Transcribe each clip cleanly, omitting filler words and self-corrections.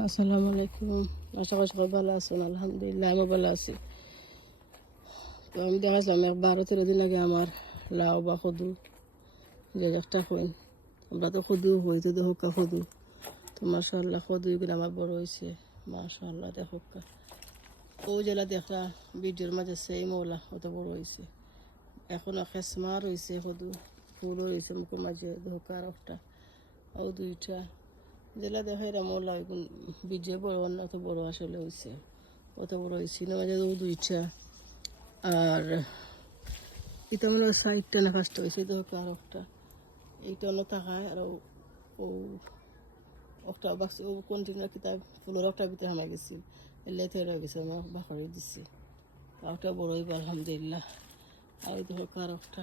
আসসালামু আলাইকুম। আশা করি সবাই ভালো আছেন। আলহামদুলিল্লাহ আমি ভালো আছি। তো আমি দেখাইছিলাম 12-13 দিন আগে আমার লাউ বা কদু যে একটা হইন, আমরা তো কদু হই তো দেখোকা কদু, তো মাশাআল্লাহ কদু এগুলো আমার বড় হয়েছে। মাশাআল্লাহ দেখোকা ও জেলা দেখা ভিডিওর মাঝে সেই মৌলা অত বড় হয়েছে। এখনো খেসমার হয়েছে কদু, ফুলও হয়েছে মুখের মাঝে দেখোকা আর একটা ও দুইটা জেলা দেখা এরা মৌলা বীজে বড় অন্য অত বড় আসলে হয়েছে, অত বড় হয়েছে না মাঝে ও দুইটা। আর এটা মনে হয় 60টা না 5টা হয়েছে দেখোকা আর একটা এইটা অন্য থাকায় আর ও একটা বাক্স ও কন্টিনিউ কিতাব ফুলের একটা ভিতরে হামাই গেছি, লেতে রয়ে গেছে আমার বাকরি দিচ্ছি একটা বড় হইব আলহামদুলিল্লাহ। আর ওই দেখো কার একটা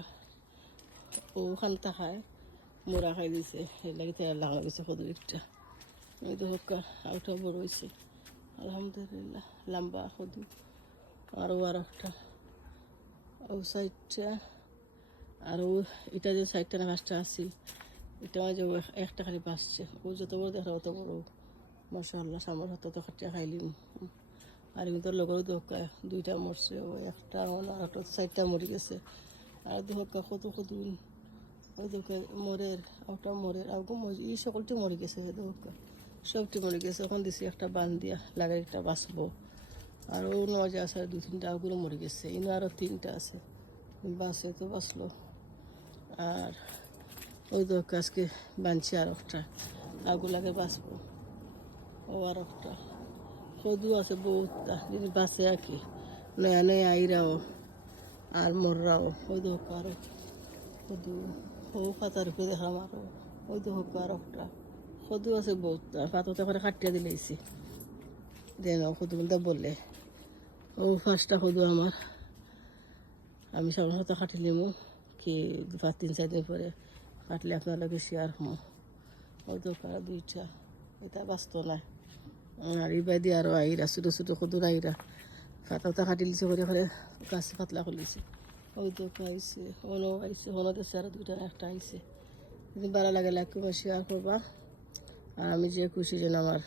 ওখান থাকায় মোড়া খাই দিছে এর লাগে তেল লাগা গেছে কত একটা। ওই দেখো আরটা বড় হয়েছে আলহামদুলিল্লাহ, লম্বা কদু। আরও আর একটা ও সাইডটা আর ও এটা যে 60টা না 5টা আছে এটা মাঝে একটা খালি বাঁচছে, ও যত বড় দেখা অত বড় মাশাআল্লাহ। সামর হাতে তো খাটিয়া খাইলিম। আর কিন্তু লগেও দোকা দুইটা মরছে, ও একটা আর একটা 4টা মরে গেছে। আর দোকা কত কত ওই দোকা মরের ওটা মরের আর এই সকলটি মরে গেছে, দোকা সবটি মরে গেছে। ওখান দিছি একটা বান দিয়া লাগে একটা বাঁচবো। আর ও নজা আছে 2-3টা ওগুলো মরে গেছে, ইনো আরও 3টা আছে বাঁচে তো বাঁচলো। আর ওই দোকা আজকে বানছি আর একটা আগুলাকে বাঁচবো। ও আর একটা কদু আছে বহুতটা যদি বাঁচে আর কি, নয়া নয়া আইরাও আর মররাও। ওই তো হোক আরো কদু ও পাতার উপরে দেখলাম আরো ওই তো হোক আর একটা কদু আছে বহুতটা, পাতাতে করে কাটিয়ে দিলেছি দেন কদু বললে ও 5টা কদু আমার। আমি সবার সাথে কাটিলিমু কি 5-3-4 দিন পরে কাটলে আপনার শেয়ার হম। ওই তো 2টা এটা বাঁচত না। আর এই বাইদি আরও আইরা ছোটো ছোটো কদুর আইরা পাতাটা কাটি লিছে করে করে গাছ পাতলা করলিছে। ওই তো আইসে হনো আইসে হনো দেশে আরও 2টা একটা আইসে। যদি ভালো লাগে লাইক কমেন্ট শেয়ার করবা। আর আমি যে খুশি যেন আমার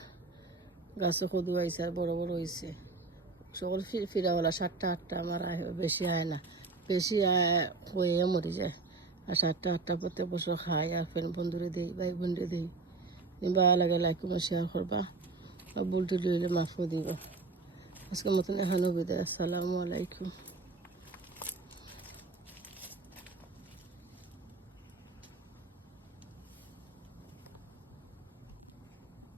গাছে কদু আইসে আর বড় বড় হয়েছে। সকল ফিরাওয়ালা 7টা-8টা আমার বেশি আয় না, বেশি হয়ে মরে যায়। আর 7টা-8টা প্রত্যেক বছর খাই আর ফ্রেন্ড বন্ধুরে দিই ভাই বোনরে দিই। ভালো লাগে লাইক কমেন্ট শেয়ার করবা। ভুল টুল হইলে মাফও দিবা। আজকের মতন এখানেও বিদায়। আসসালামু আলাইকুম।